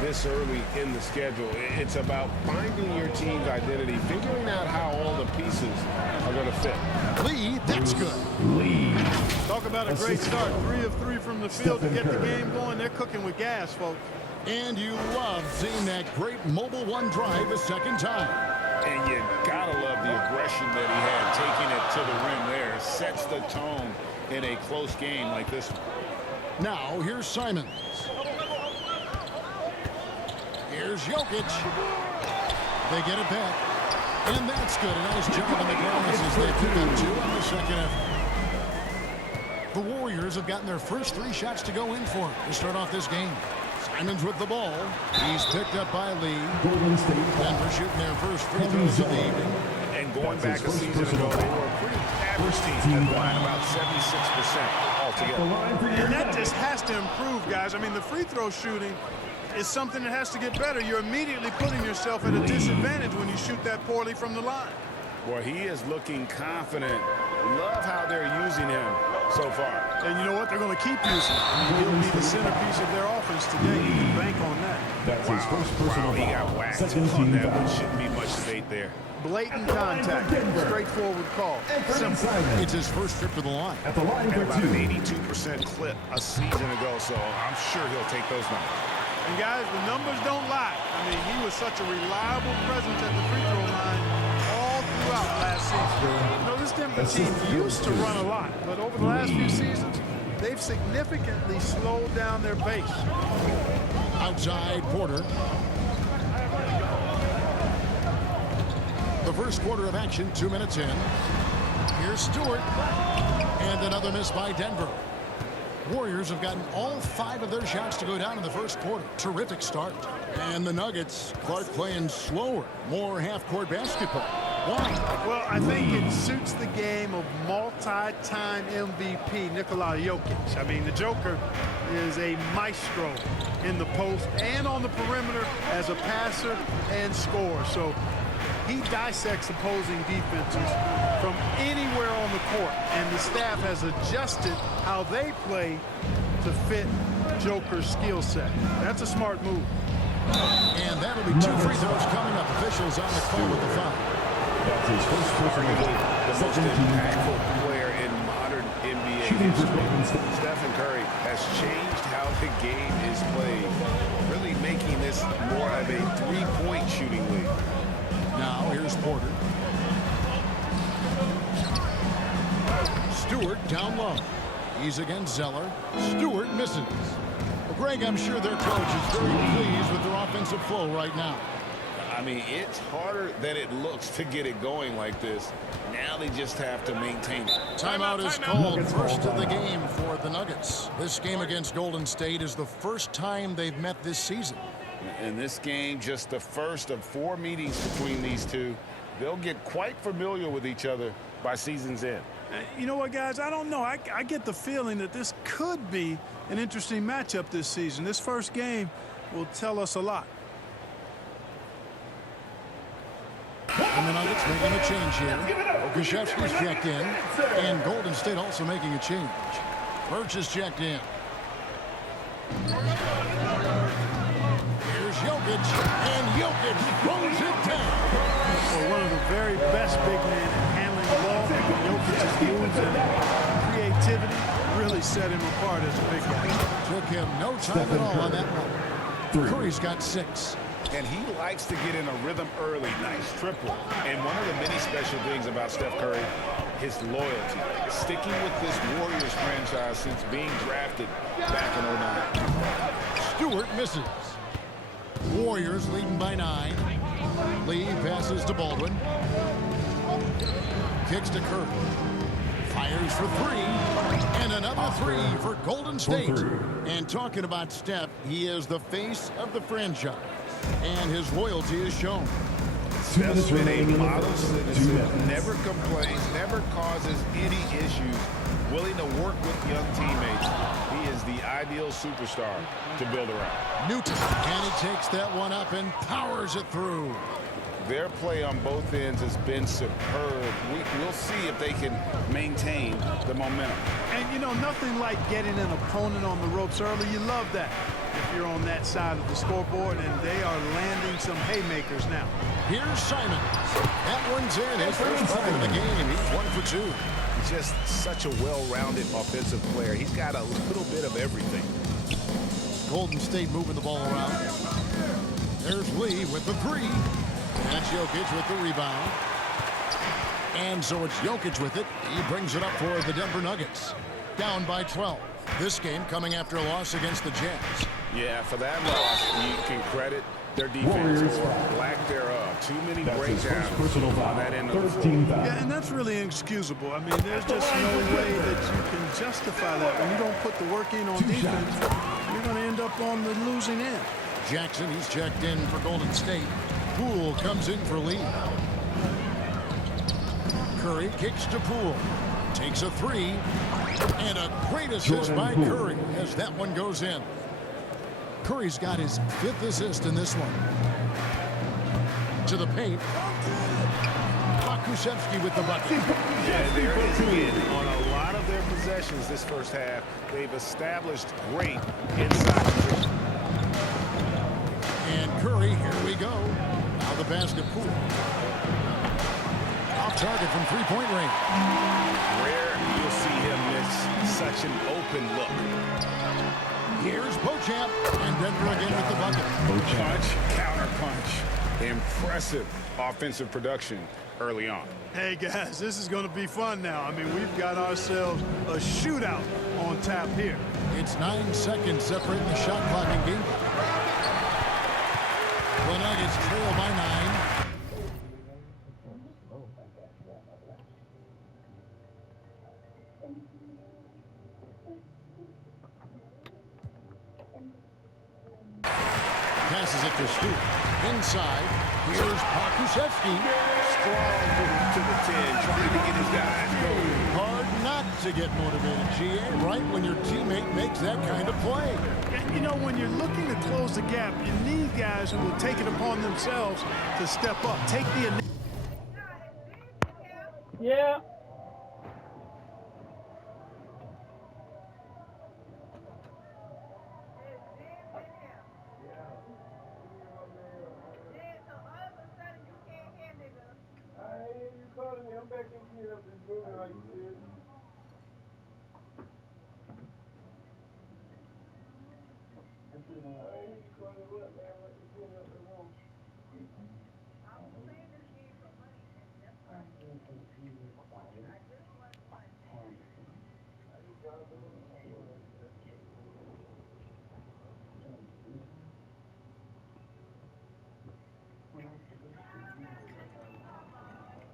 this early in the schedule. It's about finding your team's identity, figuring out how all the pieces are going to fit. Lee, that's good. Lee. Talk about a great start. 3 of 3 from the field to get the game going. They're cooking with gas, folks. And you love seeing that great mobile one drive a second time. And you gotta love the aggression that he had, taking it to the rim there. Sets the tone in a close game like this one. Now, here's Simons. Here's Jokic. They get it back. And that's good. A nice job on the glass as they pick up 2 on the second effort. The Warriors have gotten their first 3 shots to go in for them to start off this game. Simons with the ball. He's picked up by Lee. Denver shooting their first free throws of the evening. And going back a season ago, they were a pretty average team at the line, about 76% altogether. And that just has to improve, guys. I mean, the free throw shooting is something that has to get better. You're immediately putting yourself at a disadvantage when you shoot that poorly from the line. Well, he is looking confident. Love how they're using him so far. And you know what? They're going to keep using him. I mean, he'll be the centerpiece of their offense today. You can bank on that. That's his first personal He got foul. whacked Second on team that foul. one. Shouldn't be much debate there. Blatant contact. Straightforward call. Simple. It's his first trip to the line. At the line At for about 2. an 82% clip a season ago, so I'm sure he'll take those numbers. And guys, the numbers don't lie. I mean, he was such a reliable presence at the free throw line all throughout last season. You know, this Denver team used to run a lot, but over the last few seasons, they've significantly slowed down their pace. Outside Porter. The first quarter of action, 2 minutes in. Here's Stewart. And another miss by Denver. Warriors have gotten all 5 of their shots to go down in the first quarter. Terrific start. And the Nuggets, Clark playing slower, more half-court basketball. Why? Well, I think it suits the game of multi-time MVP Nikola Jokic. I mean, the Joker is a maestro in the post and on the perimeter as a passer and scorer. So he dissects opposing defenses from anywhere on the court, and the staff has adjusted how they play to fit Joker's skill set. That's a smart move. And that'll be 2 free throws coming up. Officials on the call with the foul. That's his first personal Arguably foul. the most Second team impactful foul. player in modern NBA Shooting for Golden history. State. Stephen Curry has changed how the game is played, really making this more of a 3-point shooting league. Now here's Porter. Stewart down low. He's against Zeller. Stewart misses. Well, Greg, I'm sure their coach is very pleased with their offensive flow right now. I mean, it's harder than it looks to get it going like this. Now they just have to maintain it. Timeout is called. First of the game for the Nuggets. This game against Golden State is the first time they've met this season. In this game, just the first of 4 meetings between these two. They'll get quite familiar with each other by season's end. You know what, guys? I don't know. I get the feeling that this could be an interesting matchup this season. This first game will tell us a lot. And the Nuggets making a change here. Okashevsky's checked in. And Golden State also making a change. Birch is checked in. Here's Jokic. And Jokic throws it down. Well, one of the very best big men at handling the ball. Jokic's moves and creativity really set him apart as a big guy. Took him no time at all on that one. Curry's got 6. And he likes to get in a rhythm early. Nice triple. And one of the many special things about Steph Curry, his loyalty. Sticking with this Warriors franchise since being drafted back in 09. Stewart misses. Warriors leading by 9. Lee passes to Baldwin. Kicks to Curry. Fires for 3. And another 3 for Golden State. And talking about Steph, he is the face of the franchise. And his loyalty is shown. Steph's been a model citizen, never complains, never causes any issues, willing to work with young teammates. He is the ideal superstar to build around. Newton, and he takes that one up and powers it through. Their play on both ends has been superb. We'll see if they can maintain the momentum. And, you know, nothing like getting an opponent on the ropes early. You love that. If you're on that side of the scoreboard, and they are landing some haymakers now. Here's Simon. That one's in. His first bucket of the game. He's 1 for 2. He's just such a well-rounded offensive player. He's got a little bit of everything. Golden State moving the ball around. There's Lee with the 3. And it's Jokic with the rebound. And so it's Jokic with it. He brings it up for the Denver Nuggets. Down by 12. This game coming after a loss against the Jazz. Yeah, for that loss, you can credit their defense or lack thereof. Too many breakdowns personal foul. on that end of the floor. 13 foul. Yeah, and that's really inexcusable. I mean, there's just no way that you can justify that. When you don't put the work in on defense, you're going to end up on the losing end. Jackson, he's checked in for Golden State. Poole comes in for Lee. Curry kicks to Poole. Takes a 3. And a great assist by Curry as that one goes in. Curry's got his 5th assist in this one. To the paint. Pokusevski with the bucket. Yeah, there it is again. On a lot of their possessions this first half, they've established great inside position. And Curry, here we go. Now the basket. Poole. Off target from three-point range. Rare you'll see him miss such an open look. Here's Beauchamp, and Denver again with the bucket. Punch, counter punch. Impressive offensive production early on. Hey, guys, this is going to be fun now. I mean, we've got ourselves a shootout on tap here. It's 9 seconds separating the shot clock and game. The Nuggets trail by 9. Passes it to Scoot. Inside. Here's Pokusevski. Strong move to the 10, trying to get his guys going. Hard not to get motivated, GA, right when your teammate makes that kind of play. And, you know, when you're looking to close the gap, you need guys who will take it upon themselves to step up. Take the initiative. Yeah. I'm back in here up and moving like you did.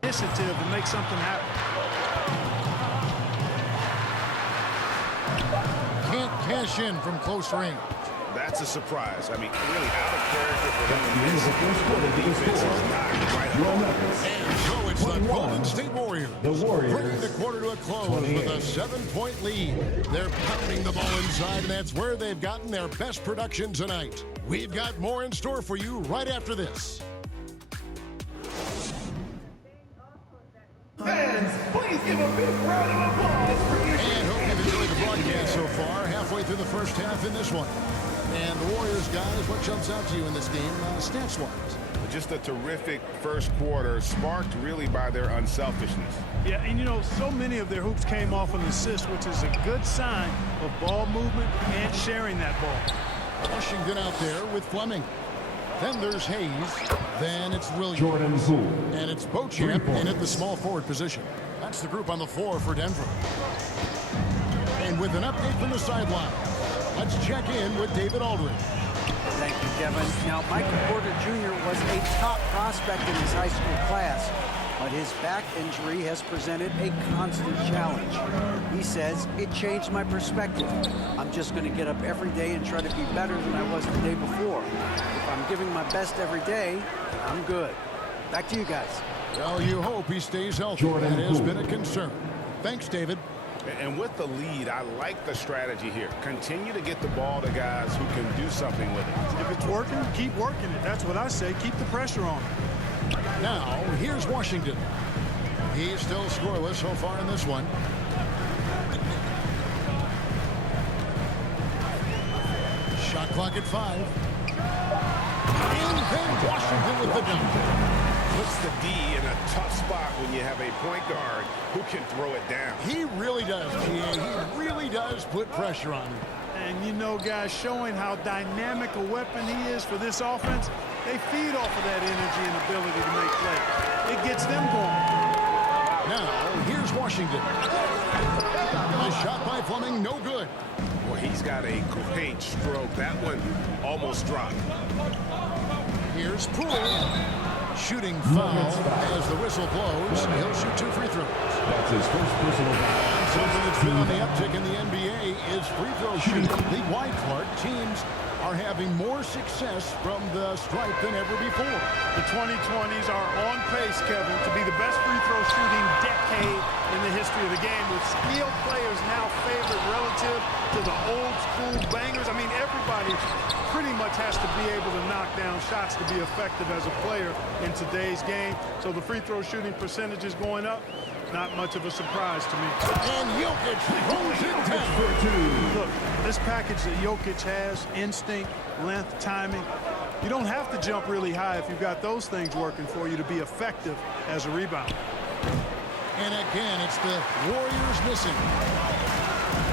Initiative to make something happen. Can't cash in from close range. That's a surprise. I mean, really out of character for them. The defense is not right on. And so it's the Golden State Warriors. The Warriors. Bringing the quarter to a close with a 7-point lead. They're pounding the ball inside, and that's where they've gotten their best production tonight. We've got more in store for you right after this. Fans, please give a big round of applause for you. And hope you've enjoyed the broadcast so far. Halfway through the first half in this one. And the Warriors, guys, what jumps out to you in this game, stats-wise? Just a terrific first quarter, sparked really by their unselfishness. Yeah, and you know, so many of their hoops came off an assist, which is a good sign of ball movement and sharing that ball. Washington out there with Fleming. Then there's Hayes. Then it's Williams. Jordan Poole. And it's Beauchamp in at the small forward position. That's the group on the floor for Denver. And with an update from the sideline, let's check in with David Aldridge. Thank you, Kevin. Now, Michael Porter Jr. was a top prospect in his high school class, but his back injury has presented a constant challenge. He says, it changed my perspective. I'm just going to get up every day and try to be better than I was the day before. If I'm giving my best every day, I'm good. Back to you guys. Well, you hope he stays healthy. Jordan That has Poole. been a concern. Thanks, David. And with the lead, I like the strategy here. Continue to get the ball to guys who can do something with it. If it's working, keep working it. That's what I say. Keep the pressure on. Now, here's Washington. He's still scoreless so far in this one. Shot Clock at 5. And then Washington with the dunk. Puts the D in a tough spot when you have a point guard who can throw it down. He really does, GA. He really does put pressure on him. And you know, guys, showing how dynamic a weapon he is for this offense, they feed off of that energy and ability to make plays. It gets them going. Now, here's Washington. A shot by Fleming, no good. Well, he's got a great stroke. That one almost dropped. Here's Poole. Shooting foul as the whistle blows. He'll shoot 2 free throws. That's his first personal foul. Something that's been on the uptick in the NBA is free throw shooting. League-wide, Clark, teams are having more success from the stripe than ever before. The 2020s are on pace, Kevin, to be the best free throw shooting decade in the history of the game, with skilled players now favored relative to the old school bangers. I mean, everybody pretty much has to be able to knock down shots to be effective as a player in today's game. So the free throw shooting percentage is going up. Not much of a surprise to me. And Jokic throws it down. Look, this package that Jokic has, instinct, length, timing, you don't have to jump really high if you've got those things working for you to be effective as a rebounder. And again, it's the Warriors missing.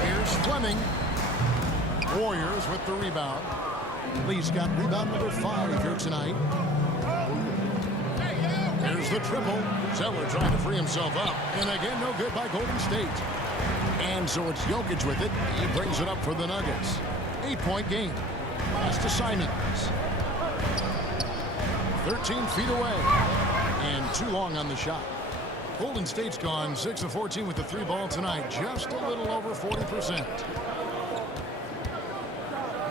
Here's Fleming. Warriors with the rebound. Lee's got rebound number 5 here tonight. There's the triple. Zeller trying to free himself up. And again, no good by Golden State. And so it's Jokic with it. He brings it up for the Nuggets. 8-point game. Pass to Simons. 13 feet away. And too long on the shot. Golden State's gone 6 of 14 with the 3 ball tonight. Just a little over 40%.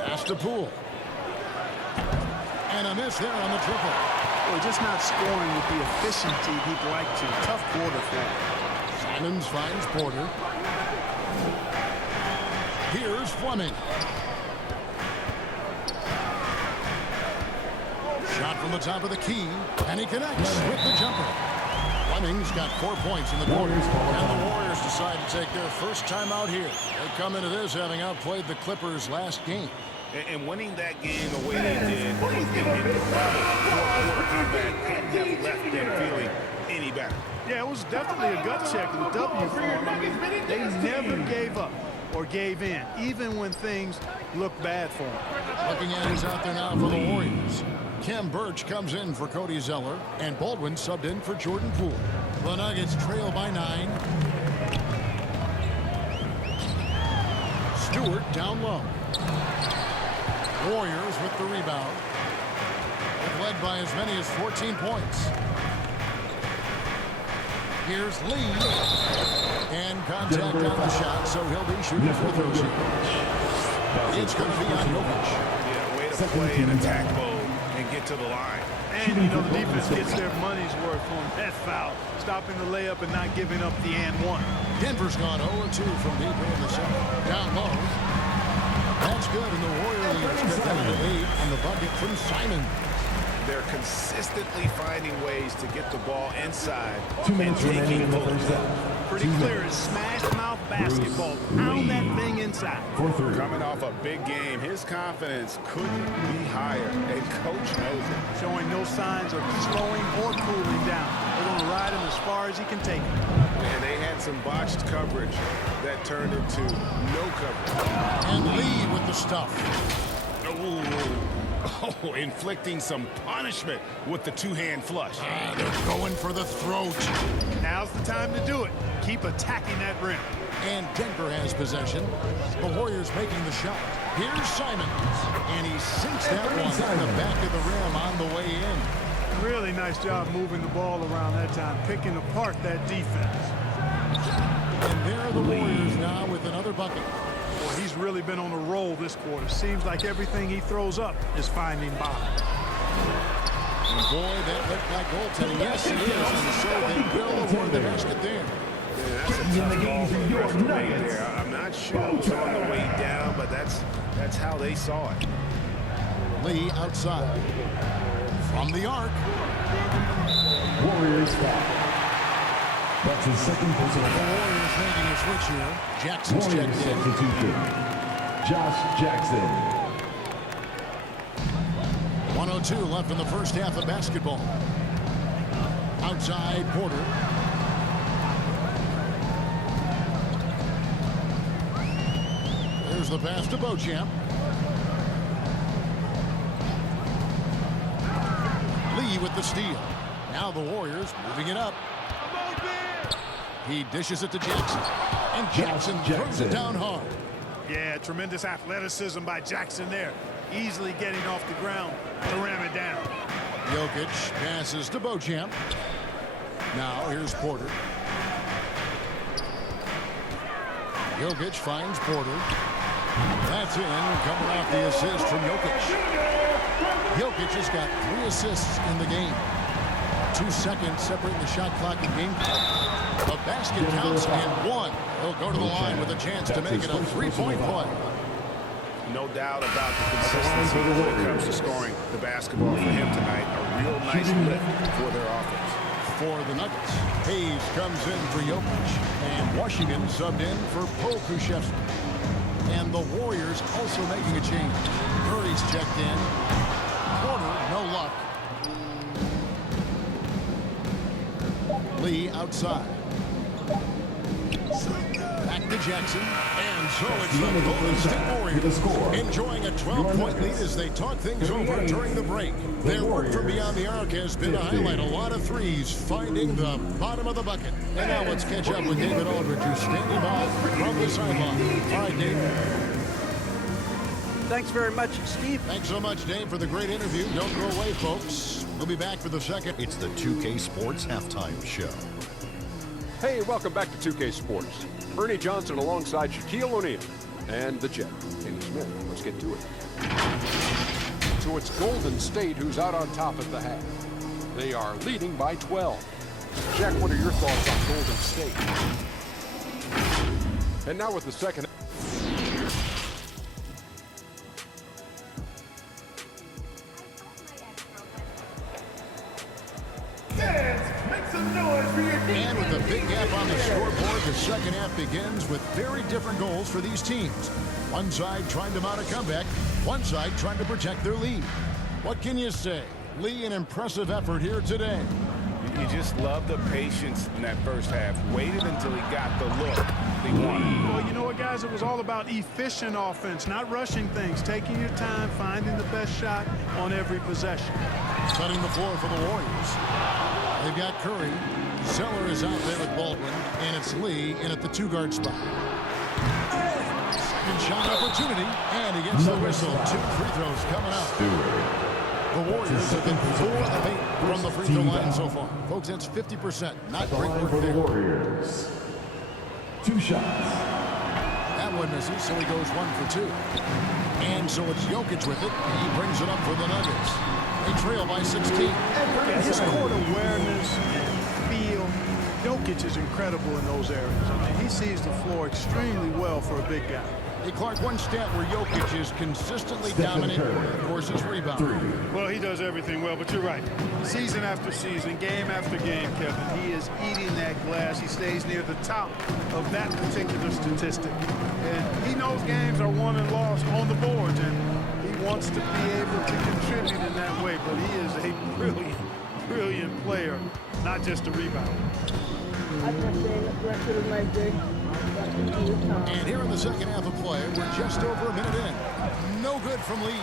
Pass to Poole. And a miss there on the triple. Well, just not scoring with the efficiency he'd like to. Tough quarter for him. Simons finds Porter. Here's Fleming. Shot from the top of the key, and he connects with the jumper. Fleming's got 4 points in the quarter, and the Warriors decide to take their first time out here. They come into this having outplayed the Clippers last game. And winning that game the way they did, fourth quarter comeback couldn't have left them feeling any better. Yeah, it was definitely a gut check of the W for them. I mean, they never gave up or gave in, even when things looked bad for them. Looking at who's out there now for the Warriors. Khem Birch comes in for Cody Zeller, and Baldwin subbed in for Jordan Poole. The Nuggets trail by 9. Stewart down low. Warriors with the rebound. They've led by as many as 14 points. Here's Lee. And contact on the shot, so he'll be shooting free throws here. It's going to be on Jokic. Yeah, way to play in attack mode and get to the line. And, you know, the defense gets their money's worth on that foul, stopping the layup and not giving up the and one. Denver's gone 0-2 from deep in the second. Down low. That's good, and the Warriors get down to 8 on the bucket from Simon. They're consistently finding ways to get the ball inside 2 and minutes remaining in the taking first half. Pretty clear as smash mouth basketball. Pound that thing inside. 4-3. Coming off a big game, his confidence couldn't be higher, and coach knows it. Showing no signs of slowing or cooling down. They're going to ride him as far as he can take him. And they had some botched coverage that turned into no coverage. And Lee with the stuff. Oh, inflicting some punishment with the two-hand flush. They're going for the throat. Now's the time to do it. Keep attacking that rim. And Denver has possession. The Warriors making the shot. Here's Simons. And he sinks that one in the back of the rim on the way in. Really nice job moving the ball around that time, picking apart that defense. And there are the Warriors now with another bucket. Boy, he's really been on a roll this quarter. Seems like everything he throws up is finding bottom. And boy, that looked like goaltending. Yes, it is. And so they will award the basket there. Yeah, that's a tough ball for the rest of the way there. I'm not sure it was on the way down, but that's how they saw it. Lee outside. From the arc. Warriors foul. That's his second personal The foul. Warriors making a switch here. Jackson's Warriors checked in. substitution. Josh Jackson. 1:02 left in the first half of basketball. Outside Porter. There's the pass to Beauchamp. Lee with the steal. Now the Warriors moving it up. He dishes it to Jackson. And Jackson throws it down hard. Yeah, tremendous athleticism by Jackson there. Easily getting off the ground to ram it down. Jokic passes to Beauchamp. Now here's Porter. Jokic finds Porter. That's in, coming off the assist from Jokic. Jokic has got 3 assists in the game. 2 seconds separating the shot clock and game clock. The basket counts and 1. He'll go to the line with a chance to make it a 3-point play. No doubt about the consistency when it comes to scoring the basketball for him tonight. A real nice lift for their offense. For the Nuggets, Hayes comes in for Jokic. And Washington subbed in for Pokuševski. And the Warriors also making a change. Curry's checked in. Porter, no luck. Lee outside. Back to Jackson. And so it's the Golden State Warriors enjoying a 12-point lead as they talk things over during the break. Their work from beyond the arc has been to highlight a lot of threes, finding the bottom of the bucket. And now let's catch up with David Aldridge, who's standing by from the sideline. All right, Dave. Thanks very much, Steve. Thanks so much, Dave, for the great interview. Don't go away, folks. We'll be back for the second. It's the 2K Sports Halftime Show. Hey, welcome back to 2K Sports. Ernie Johnson alongside Shaquille O'Neal and the Jet, Kenny Smith. Let's get to it. So it's Golden State who's out on top at the half. They are leading by 12. Jack, what are your thoughts on Golden State? And now with the second. And with a big gap on the scoreboard, the second half begins with very different goals for these teams. One side trying to mount a comeback, one side trying to protect their lead. What can you say? Lee, an impressive effort here today. You just love the patience in that first half. Waited until he got the look he wanted. Well, you know what, guys? It was all about efficient offense, not rushing things, taking your time, finding the best shot on every possession. Setting the floor for the Warriors. They've got Curry. Zeller is out there with Baldwin, and it's Lee in at the 2-guard spot. Second shot opportunity, and he gets the whistle. 2 free throws coming up. The Warriors have been 4 of 8 from the free throw line so far. Folks, that's 50%. Not great work For the there. Warriors. 2 shots. That one misses, so he goes 1 for 2. And so it's Jokic with it. He brings it up for the Nuggets. They trail by 16. His court awareness and feel, Jokic is incredible in those areas. I mean, he sees the floor extremely well for a big guy. Hey, Clark, one stat where Jokic is consistently dominant, of course, is rebound. Well, he does everything well, but you're right. Season after season, game after game, Kevin, he is eating that glass. He stays near the top of that particular statistic. And he knows games are won and lost on the boards, and he wants to be able to contribute in that way. But he is a brilliant, brilliant player, not just a rebounder. And here in the second half of play, we're just over a minute in. No good from Lee.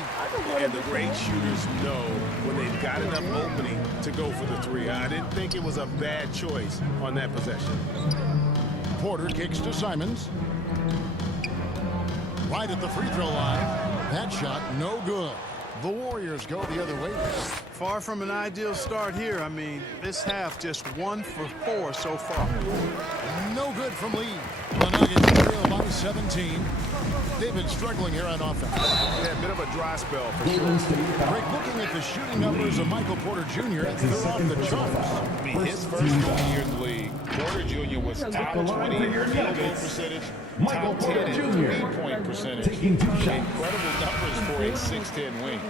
And the great shooters know when they've got enough opening to go for the 3. I didn't think it was a bad choice on that possession. Porter kicks to Simons. Right at the free throw line. That shot, no good. The Warriors go the other way. Far from an ideal start here. I mean, this half just 1 for 4 so far. No good from Lee. The Nuggets trail by 17. They've been struggling here on offense. Yeah, a bit of a dry spell for sure. Greg, looking at the shooting numbers of Michael Porter Jr., they're off the charts. I mean, his first 20 years in the league, Porter Jr. was top 20 in field goal percentage, top 10 in three-point percentage. Incredible numbers for a 6'10" wing.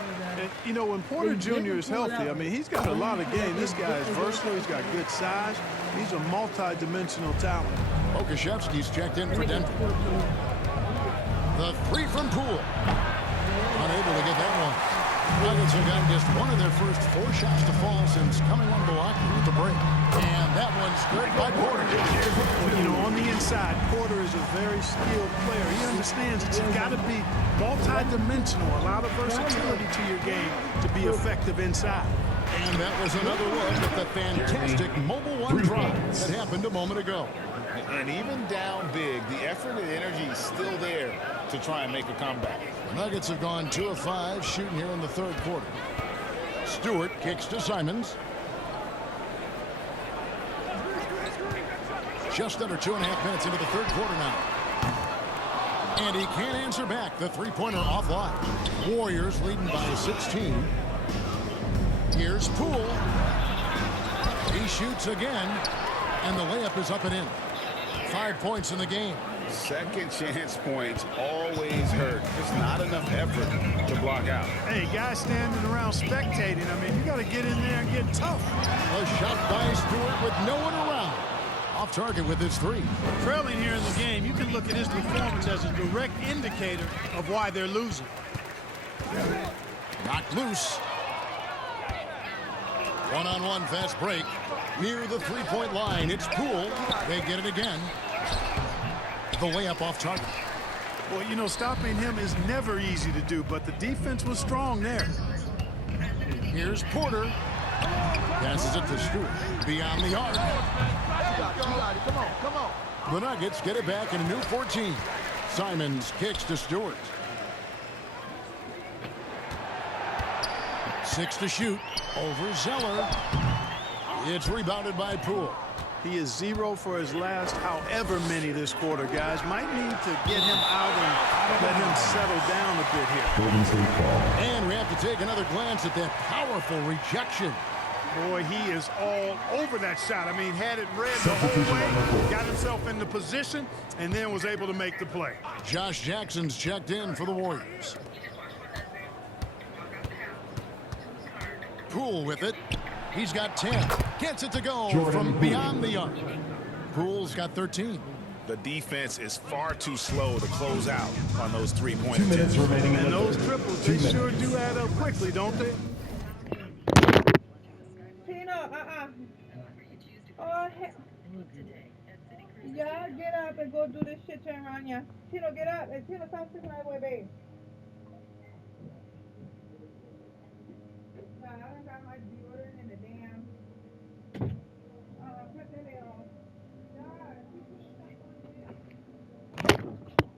And, you know, when Porter Jr. is healthy, I mean, he's got a lot of game. This guy is versatile. He's got good size. He's a multi-dimensional talent. Pokuševski's checked in for Denver. The 3 from Poole. Unable to get that one. Nuggets have gotten just one of their first 4 shots to fall since coming unblocked through the break. And that one's good by Porter. Well, you know, on the inside, Porter is a very skilled player. He understands that you've got to be multi-dimensional, a lot of versatility to your game to be effective inside. And that was another look at the fantastic mobile one drive that happened a moment ago. And even down big, the effort and energy is still there to try and make a comeback. The Nuggets have gone 2 of 5 shooting here in the third quarter. Stewart kicks to Simons. Just under 2.5 minutes into the third quarter now. And he can't answer back. The three-pointer offline. Warriors leading by 16. Here's Poole. He shoots again. And the layup is up and in. 5 points in the game. Second chance points always hurt. Just not enough effort to block out. Hey, guys standing around spectating. I mean, you got to get in there and get tough. A shot by Stewart with no one around. Off target with his 3. Trailing here in the game, you can look at his performance as a direct indicator of why they're losing. Knocked loose. One-on-one fast break. Near the three-point line, it's Poole. They get it again. The layup off target. Well, you know, stopping him is never easy to do, but the defense was strong there. Here's Porter. Passes it to Stewart. Beyond the arc. Come on. The Nuggets get it back in a new 14. Simons kicks to Stewart. 6 to shoot. Over Zeller. It's rebounded by Poole. He is 0 for his last however many this quarter, guys. Might need to get him out and let him settle down a bit here. Golden State ball. And we have to take another glance at that powerful rejection. Boy, he is all over that shot. I mean, had it read the whole way, got himself into position, and then was able to make the play. Josh Jackson's checked in for the Warriors. Poole with it. He's got 10. Gets it to go from beyond the arc. Poole's got 13. The defense is far too slow to close out on those three-point 2 minutes attempts. remaining in And the those third. triples, 2 they sure minutes. do add up quickly, don't they? Tino, oh, heck. Yeah, get up and go do this shit turn around, yeah. Tino, get up. Hey, Tino, stop sticking my boy, babe. Nah, I don't got my deodorant in the damn. Put that in on.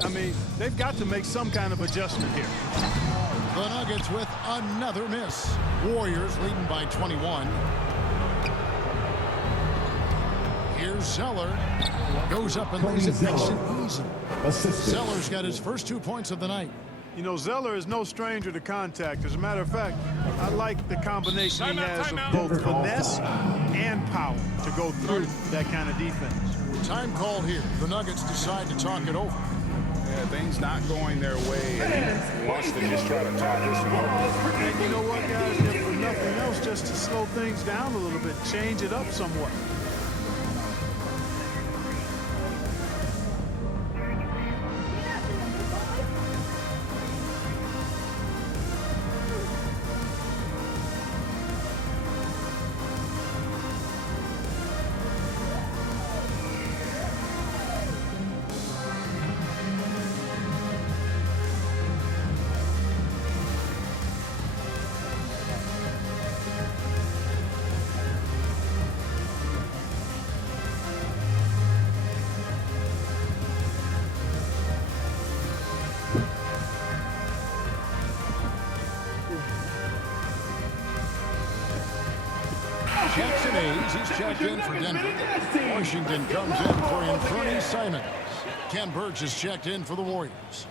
I mean, they've got to make some kind of adjustment here. The Nuggets with another miss. Warriors leading by 21. Here's Zeller. Goes up and lays it nice and easy. Assisted. Zeller's got his first 2 points of the night. You know, Zeller is no stranger to contact. As a matter of fact, I like the combination he has of both finesse and power to go through that kind of defense. Time called here. The Nuggets decide to talk it over. Yeah, things not going their way, and he wants to just try to talk this one over. And you know what, guys? If for nothing else, just to slow things down a little bit, change it up somewhat. Jackson Hayes, he's checked in for Denver. Washington comes in for Anthony Simons. Ken Burge is checked in for the Warriors.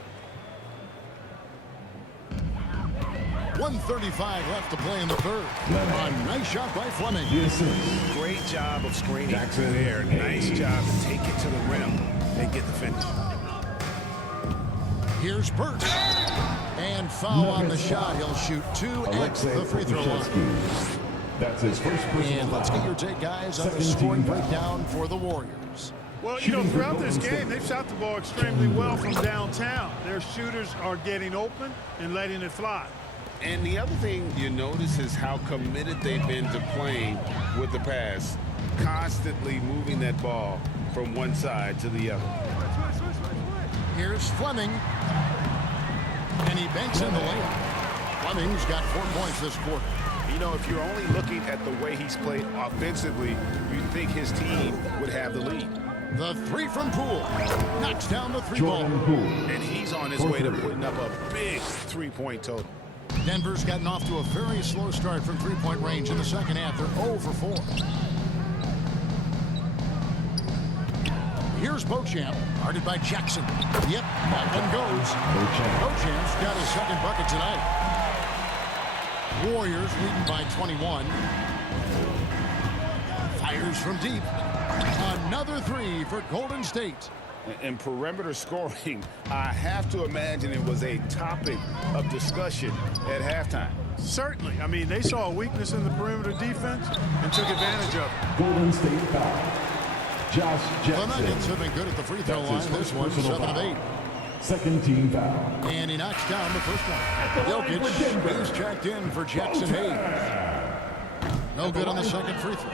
1:35 left to play in the third. A nice shot by Fleming. Great job of screening Jackson there. Nice Hayes. job to take it to the rim and get the finish. Here's Burke. And foul on the shot. He'll shoot 2 at Alexei the free throw line. Pokusevski. That's his first personal And let's get foul. your take, guys, on the Second scoring team foul. breakdown for the Warriors. Well, you know, throughout this game, they've shot the ball extremely well from downtown. Their shooters are getting open and letting it fly. And the other thing you notice is how committed they've been to playing with the pass, constantly moving that ball from one side to the other. Here's Fleming. And he banks in the layup. Fleming's got 4 points this quarter. You know, if you're only looking at the way he's played offensively, you'd think his team would have the lead. The 3 from Poole. Knocks down the 3 ball. And he's on his way to putting up a big 3-point total. Denver's gotten off to a very slow start from 3-point range in the second half. They're 0 for 4. Here's Beauchamp, guarded by Jackson. Yep, that one goes. Beauchamp's got his second bucket tonight. Warriors leading by 21. Fires from deep. Another 3 for Golden State. And perimeter scoring, I have to imagine it was a topic of discussion at halftime. Certainly. I mean, they saw a weakness in the perimeter defense and took advantage of it. Golden State foul. Josh The Jackson. Nuggets have been good at the free throw line. This one, 7 of 8. Second team foul. And he knocks down the first one. Jokic is checked in for Jackson Hayes. No good on the second free throw.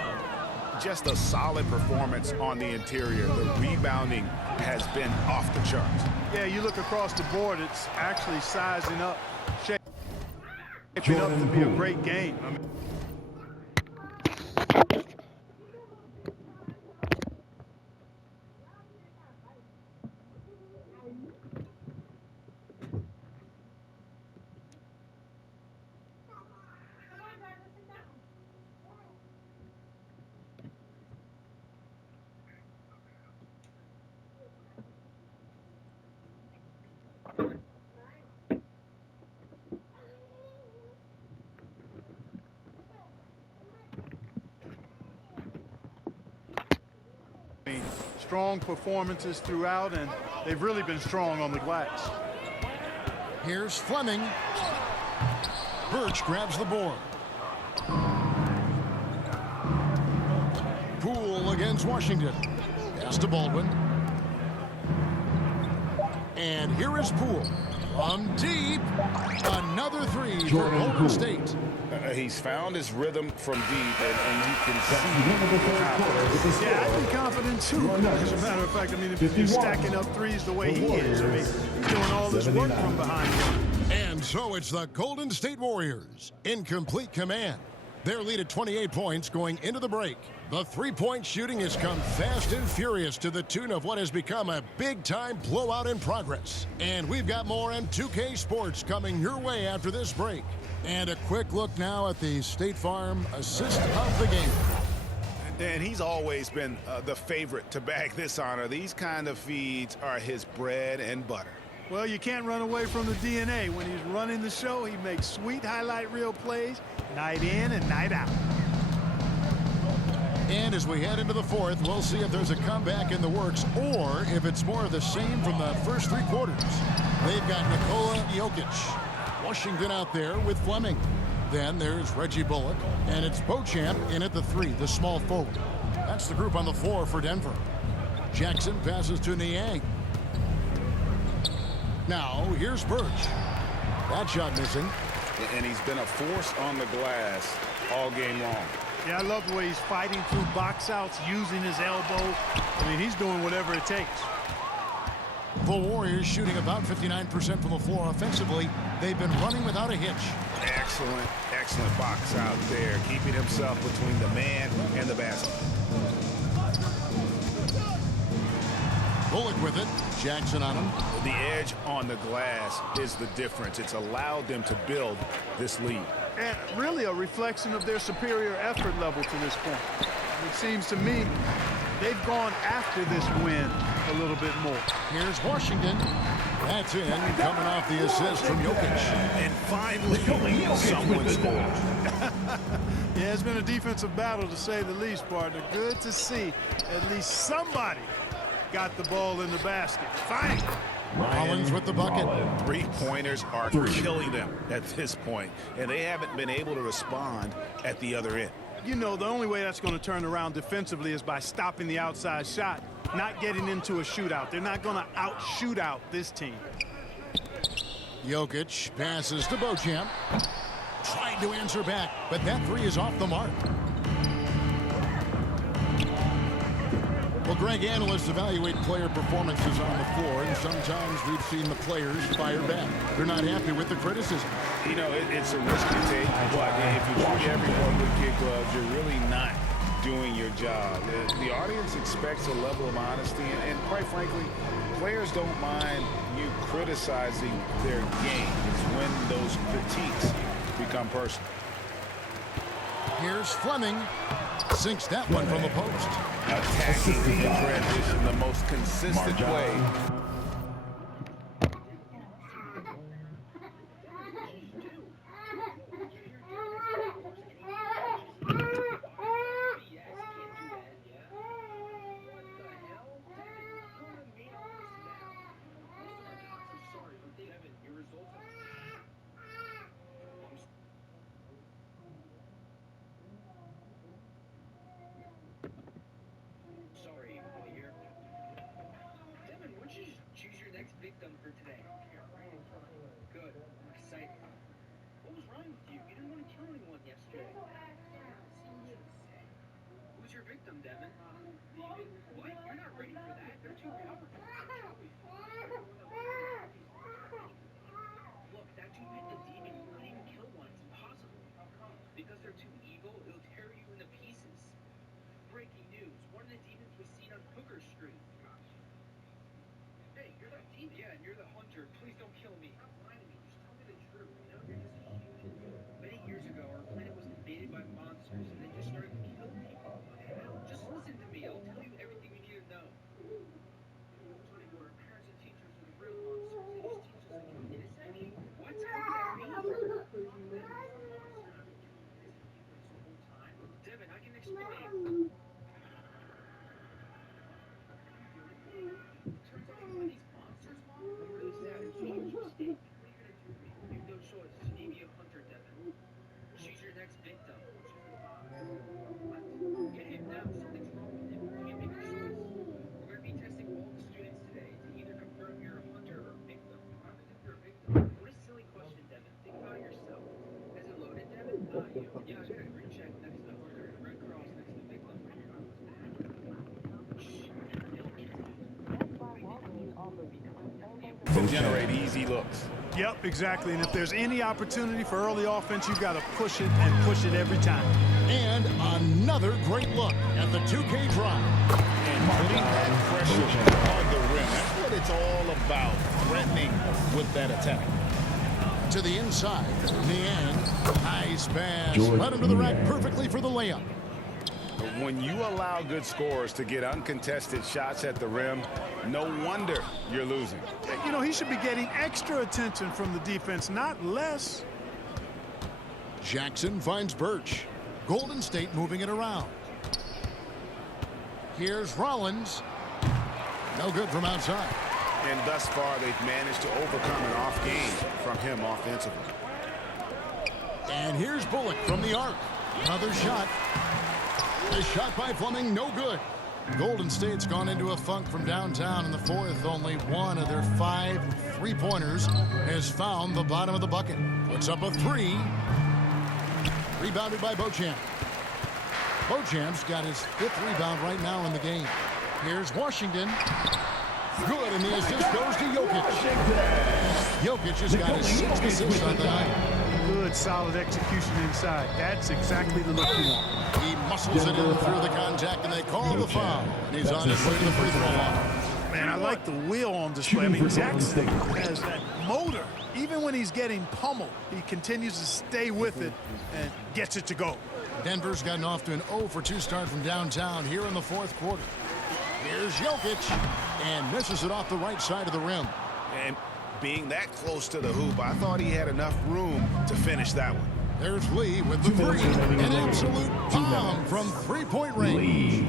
Just a solid performance on the interior. The rebounding has been off the charts. Yeah, you look across the board, it's actually sizing up, shaping up to be a great game. I mean, strong performances throughout, and they've really been strong on the glass. Here's Fleming. Birch grabs the board. Poole against Washington. Pass to Baldwin. And here is Poole. From deep. Another 3 for Golden State. He's found his rhythm from deep, and you can see. Yeah, I'd be confident too. As a matter of fact, I mean, if he's stacking up threes the way he is, I mean, he's doing all this work from behind him. And so it's the Golden State Warriors in complete command. Their lead at 28 points going into the break. The 3-point shooting has come fast and furious to the tune of what has become a big-time blowout in progress. And we've got more on 2K Sports coming your way after this break. And a quick look now at the State Farm assist of the game. And he's always been the favorite to bag this honor. These kind of feeds are his bread and butter. Well, you can't run away from the DNA. When he's running the show, he makes sweet highlight reel plays night in and night out. And as we head into the fourth, we'll see if there's a comeback in the works or if it's more of the same from the first 3 quarters. They've got Nikola Jokic. Washington out there with Fleming. Then there's Reggie Bullock, and it's Beauchamp in at the 3, the small forward. That's the group on the floor for Denver. Jackson passes to Niang. Now here's Birch. That shot missing. And he's been a force on the glass all game long. Yeah, I love the way he's fighting through box outs, using his elbow. I mean, he's doing whatever it takes. The Warriors shooting about 59% from the floor offensively. They've been running without a hitch. Excellent, excellent box out there, keeping himself between the man and the basket. Bullock with it. Jackson on him. The edge on the glass is the difference. It's allowed them to build this lead. And really a reflection of their superior effort level to this point. It seems to me they've gone after this win a little bit more. Here's Washington. That's in, coming off the assist from Jokic. And finally, someone scored. Yeah, it's been a defensive battle to say the least, partner. Good to see at least somebody got the ball in the basket. Fine. Rollins with the bucket. 3-pointers are killing them at this point, and they haven't been able to respond at the other end. You know, the only way that's going to turn around defensively is by stopping the outside shot, not getting into a shootout. They're not going to out-shootout this team. Jokic passes to Beauchamp. Tried to answer back, but that three is off the mark. Well, Greg, analysts evaluate player performances on the floor, and sometimes we've seen the players fire back. They're not happy with the criticism. You know, it's a risk you take, but if you treat everyone with kid gloves, you're really not doing your job. The audience expects a level of honesty, and quite frankly, players don't mind you criticizing their game. It's when those critiques become personal. Here's Fleming. Sinks that one from the post. Attacking in transition the most consistent way. To generate easy looks. Yep, exactly. And if there's any opportunity for early offense, you've got to push it and push it every time. And another great look at the 2K drive. And putting that pressure on the rim. That's what it's all about, threatening with that attack. To the inside. Niang. Nice pass. Led him to the rack perfectly for the layup. When you allow good scorers to get uncontested shots at the rim, no wonder you're losing. You know, he should be getting extra attention from the defense, not less. Jackson finds Birch. Golden State moving it around. Here's Rollins. No good from outside. And thus far, they've managed to overcome an off game from him offensively. And here's Bullock from the arc. Another shot. The shot by Fleming, no good. Golden State's gone into a funk from downtown in the fourth. Only one of their 5 3-pointers has found the bottom of the bucket. Puts up a 3. Rebounded by Beauchamp. Beauchamp's got his 5th rebound right now in the game. Here's Washington. Good, and the assist goes to Jokic. Jokic has got his 6th assist on the night. Good, solid execution inside. That's exactly the look you want. He muscles it in through the contact, and they call the foul. And he's on his way to the free throw line. Man, I like the will on display. I mean, Jackson has that motor. Even when he's getting pummeled, he continues to stay with it and gets it to go. Denver's gotten off to an 0-for-2 start from downtown here in the fourth quarter. Here's Jokic, and misses it off the right side of the rim. And being that close to the hoop, I thought he had enough room to finish that one. There's Lee with the 3. An absolute bomb from 3-point range.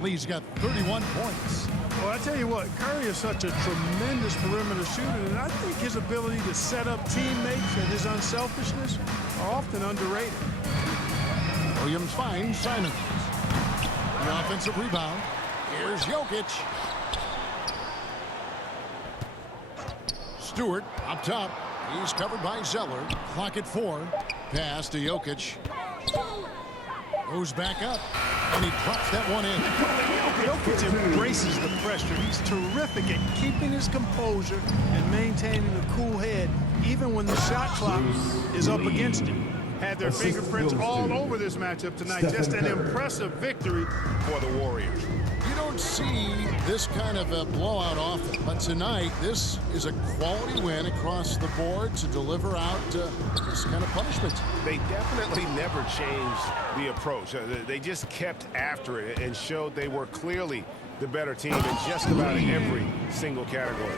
Lee's got 31 points. Well, I tell you what, Curry is such a tremendous perimeter shooter, and I think his ability to set up teammates and his unselfishness are often underrated. Williams finds Simons. The offensive rebound. Here's Jokic. Stewart up top. He's covered by Zeller. Clock at 4. Pass to Jokic. Goes back up, and he drops that one in. Jokic embraces the pressure. He's terrific at keeping his composure and maintaining a cool head, even when the shot clock is up against him. Had their fingerprints all over this matchup tonight. Just an impressive victory For the Warriors. You don't see this kind of a blowout often, but tonight this is a quality win across the board to deliver out this kind of punishment. They definitely never changed the approach. They just kept after it and showed they were clearly the better team in just about every single category.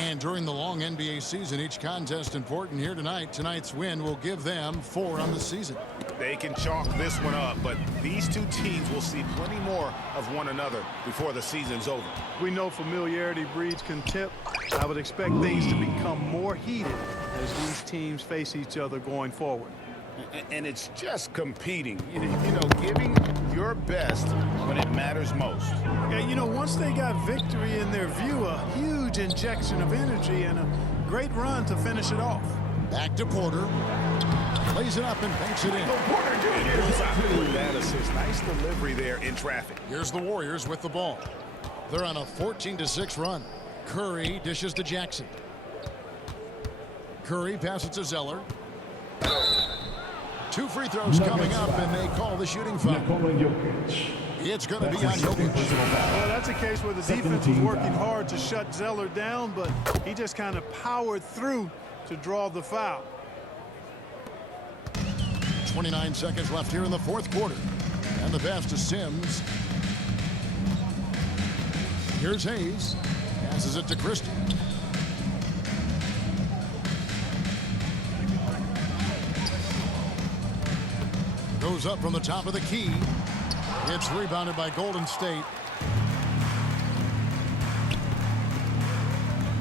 And during the long NBA season, each contest important here tonight. Tonight's win will give them 4 on the season. They can chalk this one up, but these two teams will see plenty more of one another before the season's over. We know familiarity breeds contempt. I would expect things to become more heated as these teams face each other going forward. And it's just competing, you know, giving your best when it matters most. Yeah, you know, once they got victory in their view, a huge injection of energy and a great run to finish it off. Back to Porter. Lays it up and banks it in. With that assist. Nice delivery there in traffic. Here's the Warriors with the ball. They're on a 14-6 run. Curry dishes to Jackson. Curry passes to Zeller. 2 free throws coming up, and they call the shooting foul. It's going to be on Jokic. Well, that's a case where the defense was working hard to shut Zeller down, but he just kind of powered through to draw the foul. 29 seconds left here in the 4th quarter. And the pass to Sims. Here's Hayes. Passes it to Christie. Goes up from the top of the key. It's rebounded by Golden State.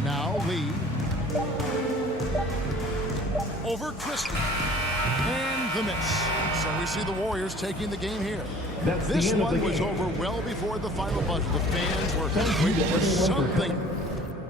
Now Lee. Over Christie. And the miss. So we see the Warriors taking the game here. This one was over well before the final buzzer. The fans were waiting for something